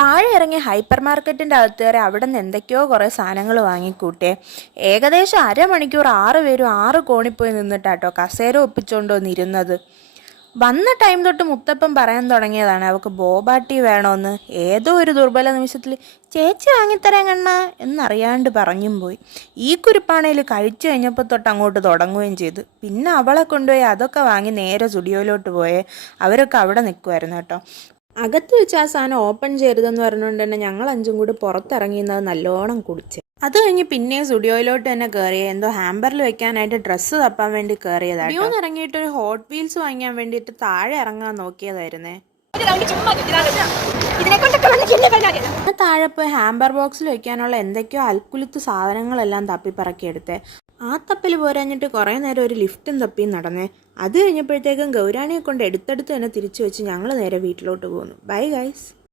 താഴെ ഇറങ്ങി ഹൈപ്പർ മാർക്കറ്റിന്റെ അകത്ത് കയറി അവിടെ നിന്ന് എന്തൊക്കെയോ കുറേ സാധനങ്ങൾ വാങ്ങിക്കൂട്ടെ. ഏകദേശം അരമണിക്കൂർ ആറ് പേരും ആറ് കോണിപ്പോയി പോയി നിന്നിട്ടാട്ടോ കസേര ഒപ്പിച്ചുകൊണ്ടോ നിരുന്നത് വന്ന ടൈം തൊട്ട് മുത്തപ്പൻ പറയാൻ തുടങ്ങിയതാണ് അവൾക്ക് ബോബാട്ടി വേണമെന്ന് ഏതോ ഒരു ദുർബല നിമിഷത്തിൽ ചേച്ചി വാങ്ങിത്തരാൻ കണ്ണ എന്നറിയാണ്ട് പറഞ്ഞും പോയി. ഈ കുരുപ്പാണേൽ കഴിച്ചു കഴിഞ്ഞപ്പോൾ തൊട്ട് അങ്ങോട്ട് തുടങ്ങുകയും ചെയ്തു. പിന്നെ അവളെ കൊണ്ടുപോയി അതൊക്കെ വാങ്ങി നേരെ സ്റ്റുഡിയോയിലോട്ട് പോയേ. അവരൊക്കെ അവിടെ നിൽക്കുമായിരുന്നു കേട്ടോ. അകത്ത് വെച്ച ആ സാധനം ഓപ്പൺ ചെയ്യരുതെന്ന് പറഞ്ഞുകൊണ്ട് തന്നെ ഞങ്ങൾ അഞ്ചും കൂടി പുറത്തിറങ്ങിയത് നല്ലോണം കുടിച്ച്. അത് കഴിഞ്ഞ് പിന്നെ സ്റ്റുഡിയോയിലോട്ട് തന്നെ കയറിയ എന്തോ ഹാമ്പറിൽ വെക്കാനായിട്ട് ഡ്രസ്സ് തപ്പാൻ വേണ്ടി കയറിയതാണ് സ്റ്റുഡിയോന്ന് ഇറങ്ങിയിട്ട് ഒരു ഹോട്ട് വീൽസ് വാങ്ങിക്കാൻ വേണ്ടിയിട്ട് താഴെ ഇറങ്ങാൻ നോക്കിയതായിരുന്നേ. താഴെ പോയി ഹാമ്പർ ബോക്സിൽ വെക്കാനുള്ള എന്തൊക്കെയോ അൽക്കുലിത്ത് സാധനങ്ങളെല്ലാം തപ്പിപ്പറക്കി എടുത്തേ ആ തപ്പിൽ പോരാഞ്ഞിട്ട് കുറേ നേരം ഒരു ലിഫ്റ്റും തപ്പിയും നടന്നേ. അത് കഴിഞ്ഞപ്പോഴത്തേക്കും ഗൗരാണിയെ കൊണ്ട് എടുത്തെടുത്ത് തന്നെ തിരിച്ചു വെച്ച് ഞങ്ങൾ നേരെ വീട്ടിലോട്ട് പോകുന്നു ബൈ ഗൈസ്